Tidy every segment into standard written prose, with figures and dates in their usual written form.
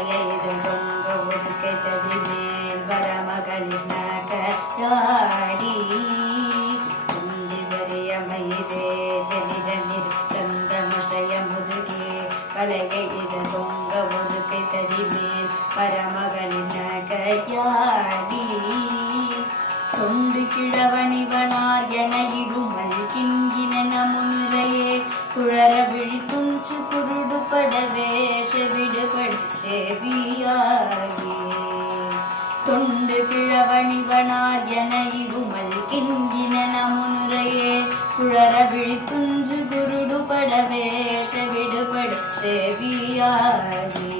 கலையெய்து பொங்க ஒடுக்கை ததி மேல் வரமகளின் நகையாடி குந்தி சரிய மயிரே வெளிரணிர் தந்த முஷய முதுகே கலையெய்து பொங்க ஒடுக்கை ததி மேல் வரமகளின் நகையாடி தொண்டு கிழவணிவனார் என இருமல் கிண்கின முன்னுரையே குழற விழித்துஞ்சு குருடுபட வேஷ விடுபட செவியாகி தொண்டு கிழவணிவனார் என இருமல் கிண்கின முன்னுரையே குழற விழித்துஞ்சு குருடுபட வேஷ விடுபட செவியாகி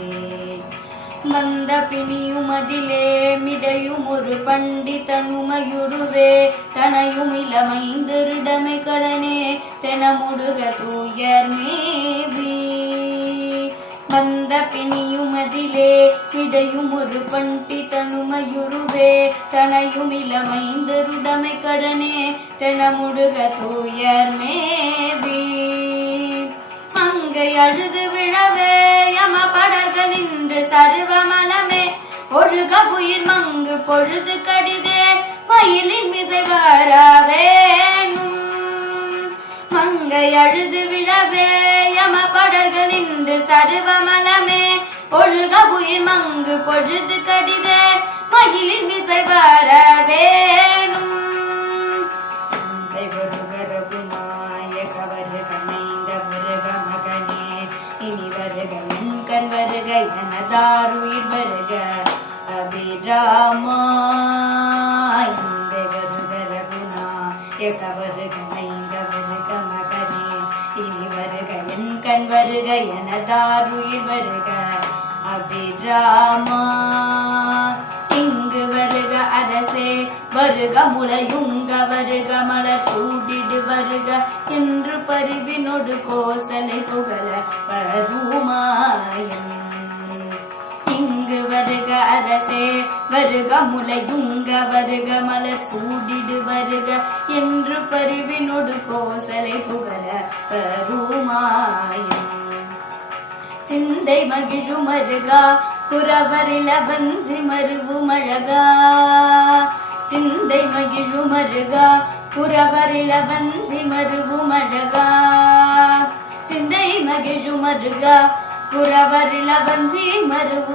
வந்த பிணியும் அதிலே மிடையும் ஒரு பண்டிதனுமையுருவே தனையும் இளமைந்தருடமை கடனே தெனமுடுக தூயர் மேவி வந்த பிணியும் அதிலே மிடையும் ஒரு பண்டிதனுமையுருவே தனையும் இளமைந்தருடமை கடனே தெனமுடுக தூயர் மேவி அங்கை அழுது விழவே யம படர்கள் நின்று சருவமலமே ஒழுக உயிர் மங்கு பொழுது கடிதே மயிலின் மிசை வரவேணும் மங்கை அழுது விழவே யம படர்கள் நின்று சருவமலமே ஒழுக உயிர் மங்கு பொழுது கடிதே மயிலின் மிசை வரவேணும் கண் வருக எனதாருயிர் வருக அபிராமா இந்த வருக ரகுணா எக வருக மைந்த வருக மகனே இனி வருக என் கண் வருக எனதாருயிர் வருக அபிராமா இங்கு வருக அரசே வருக முளையுங்க வருக மலர் சூடிடு வருக என்று பரிவினொடு கோசலை புகழ வருமாயம் இங்கு வருக அரசே வருக முளையுங்க வருக மலர் சூடிடு வருக என்று பரிவினொடு கோசலை புகழ வருமாயம் சிந்தை மகிழு மருகா புறவரில வஞ்சி மருவும் அழகா சிந்தை மகிழு மருகா புறவரில வஞ்சி மருவும் அழகா சிந்தை மகிழு மருகா புறவரில வஞ்சி மருவும்